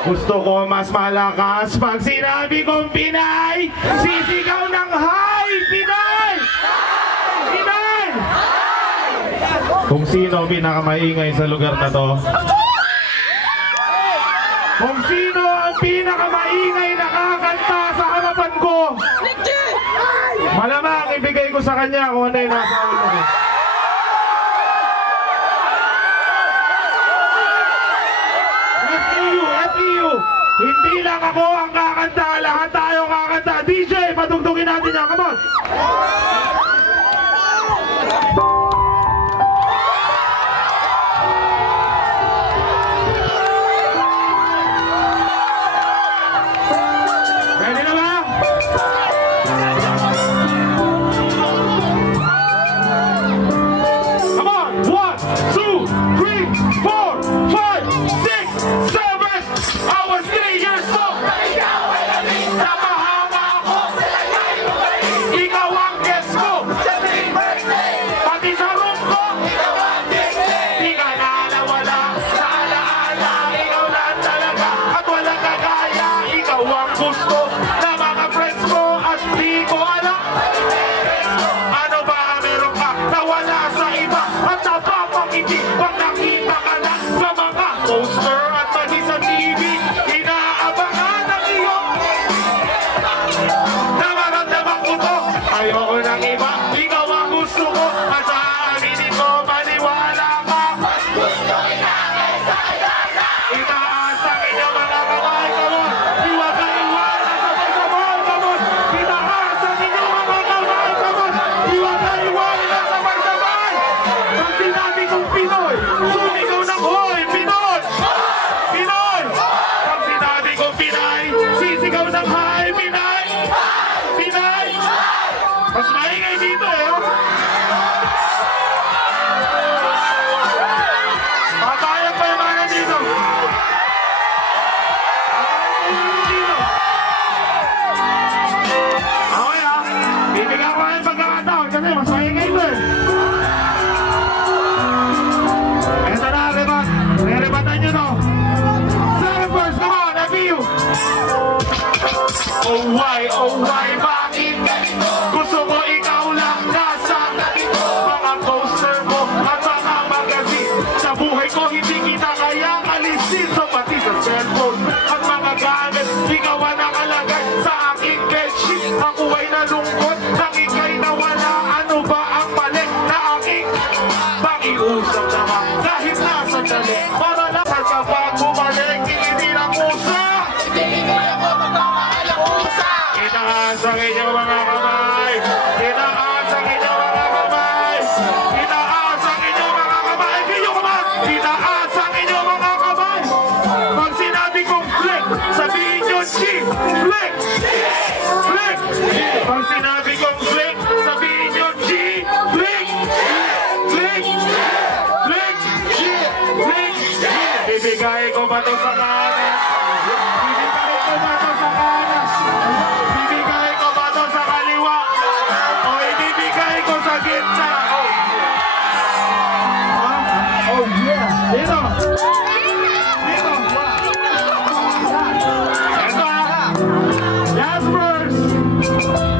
Gusto ko mas malakas pag sinabi kong Pinay. Sisigaw ng Hi! Pinay! Pinay! Kung sino pinakamaingay sa lugar na to, kung sino ang pinakamaingay na kakanta sa harapan ko, malamang ibigay ko sa kanya kung ano yung nasa ulo ko. FEU, hindi lang ako ang kakanta, lahat tayo kakanta. DJ, patugtugin natin yan, come on! Oh why, bakit ganito? Gusto mo ikaw lang nasa ganito. Mga poster mo at mga magazine. Sa buhay ko hindi kita kayang alisin. So pati sa cellphone at mga gamit, ikaw ang nakalagay sa aking bedsheet. Ako ay nalungkot nang ika'y nawala. Ano ba ang mali na aking pakiusap naman? Kahit nasa dali, para lang kapag bumalik, hindi lang usa. Hindi ako magmamahal ang usa. Itaas ang inyong mga kamay. Itaas ang inyong mga kamay. Itaas ang inyong mga kamay. Itaas ang inyong mga kamay. Pag sinabi kong flick, sabihin nyo G. Flick. Flick. Pag sinabi kong flick, sabihin nyo G. Flick. Flick. Flick. Flick. Bibigay ko ba ito sa kanan? Bibigay ko ba ito sa kanan? Bibigay ko ba ito sa kaliwa? O ibibigay ko sa gitna? Oh yeah! Dito! Dito! Ito ha! Last verse!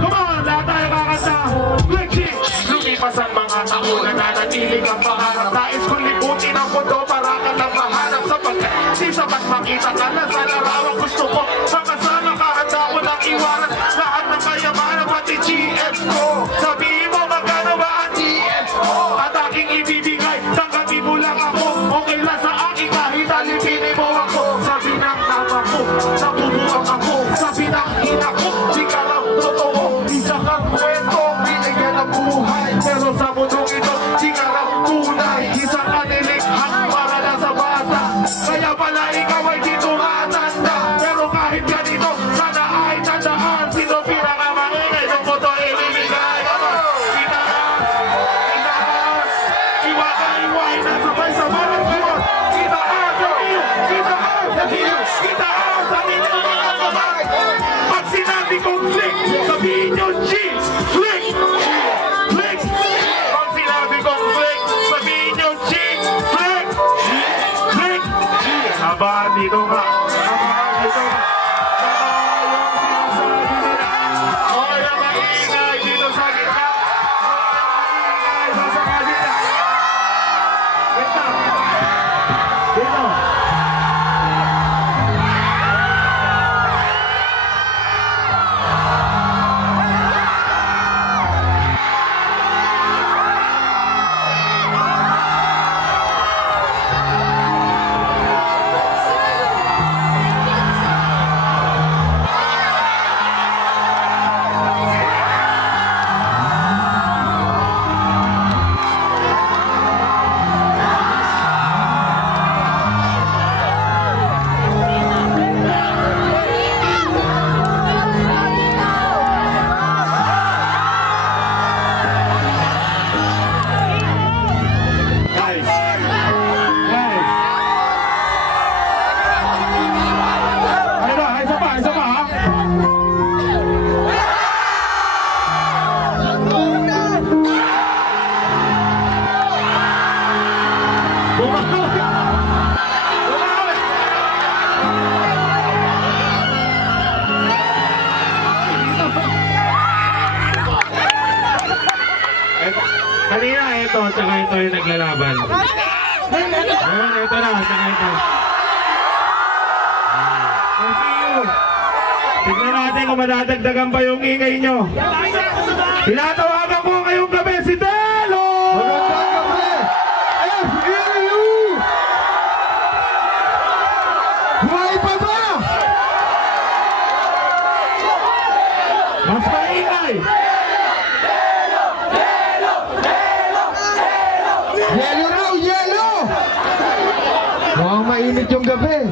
Come on! Lahat tayo kakanta! Flick-chick! Lumipas ang mga taon na nanatiling ang pangarap. Nais kong liputin ang mundo para ka lang mahanap sapagkat di sapat makita ka na sa larawan. Gusto ko makasama ka, handa ko ng iwanan lahat ng kayamanan pati GF ko. Sabihin mo magkano ba ang GF ko at aking ibibigay, tanggapin mo lang ako. Okay lang sa akin kahit alipinin mo ako. Sabi ng tama ko, natutuwang ako. Sabi ng ina ko, di ka lang totoo. Isa kang kwento, binigyan ng buhay. Pero sa mundong ito, di ka lang tunay. Isa ka nilikhang para lang sa bata. Kaya pala ikaw ay di tumatanda. Pero kahit ganito, sana ay tandaan. Sino pinakamaingay ng motor ibibigay? Itaas! Itaas! Iwaka-iway na sabay-sabay. Itaas! Itaas! Itaas! Ang inyong mga kamay. Pag sinabi kong flick, sabihin nyo G. Flick! Flick! Pag sinabi kong flick, sabihin nyo G. Flick! Flick! Aba, dito ka. Ito na. Yung sinasabi nila. Hoy, ang maingay dito sa gitna. Hoy, ang maingay sa kabila. Gitna. Dito. Kanina ito, tsaka ito yung naglalaban. Ayun, ito na, tsaka ito. Tignan natin kung madadagdagan pa yung ingay nyo. Tinatawagan ko ngayong gabi si Delo! Magandang gabi! FEU! Buhay pa ba? Mas maingay! Yelo raw, yelo! Mukhang mainit yung gabi.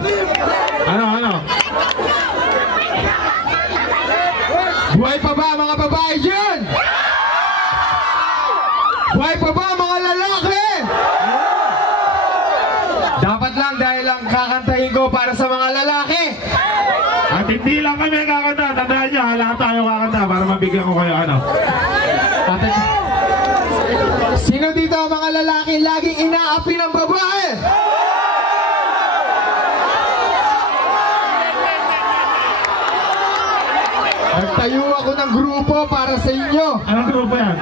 Ano? Buhay pa ba mga babae dyan? Buhay pa ba mga lalaki? Dapat lang dahil lang kakantahin ko para sa mga lalaki. At hindi lang kami kakanta, tandaan nyo, lahat tayo kakanta para mabigyan ko kayo ano. Sino dito ang mga lalaki laging inaapi ng babae? Nagtayo ako ng grupo para sa inyo. Anong grupo yan?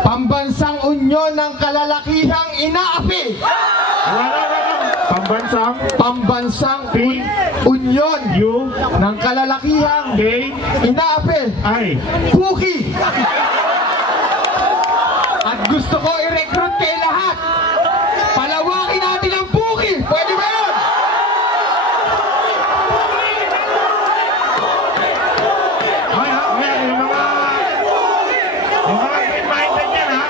Pambansang Unyon ng Kalalakihang Inaapi. Pambansang Unyon ng Kalalakihang Inaapi. Puki. At gusto ko i-recruit kay lahat. Palawakin natin ang Puki. Pwede ba yun? Yung mga green-minded yan, ha?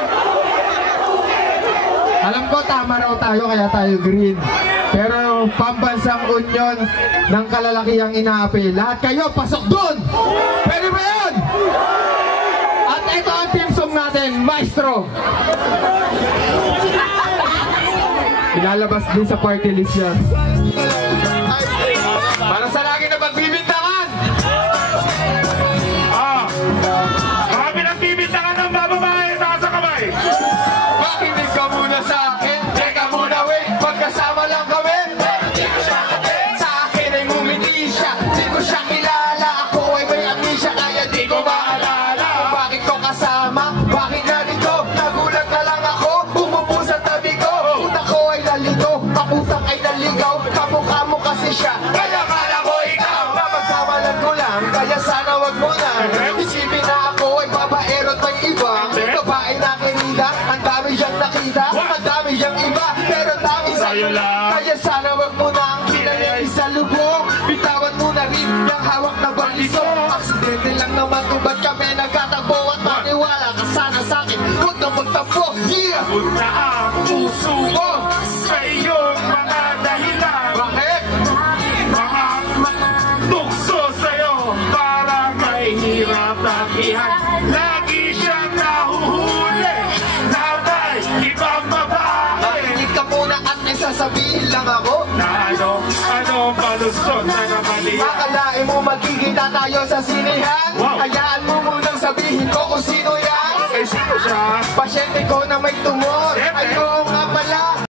Alam ko tama raw tayo kaya tayo green. Pero Pambansang Unyon ng Kalalakihang Inaapi. Lahat kayo pasok doon. Pwede ba yun? At ito ang team song natin, Maestro. Ilalabas din sa party list yan. Para sa lagi na pagbibintangan. Kami nagbibintangan ng bababae, nasa kamay. Makinig ka muna sa akin. Teka muna, wait. Pagkasama lang kami. Sa akin ay ngumiti siya. Di ko siya kilala. Ako ay may amnesia kaya di ko maalala. Bakit ko kasama? Bakit narito? Nagulat na lang ako. Umupo sa tabi ko. Utak ko ay nalito. Pakutak ay naligaw. Kamukha mo kasi siya. Kaya kala ko ikaw. Napagkamalan ko lang. Kaya sana wag mo na. Isipin na ako ay babaero at may iba. Babae na kinida. Ang dami siyang nakita. Ang dami siyang iba. Pero dami sa'yo lang. Kaya sana wag mo na ang kinayang isa lubong. Bitawan mo na rin yung hawak na baliso. Aksidente lang naman kung ba't kami nagkatagpo. At maniwala ka sana sa'kin. Huwag na magtampo. Yeah! Punta ang puso ko sa iyong mga dahilan. Bakit? Mga tukso sa'yo para may hirap takihan. Lagi siyang nahuhuli na may ibang babae. Makinig ka muna at may sasabihin lang ako. Na ano palusot na namali. Akalain mo magkikita tayo sa sinehan. Hayaan mo munang sabihin ko kung sino yan. Sino siya? Pasyente ko na may tumor. Ayaw nga pala.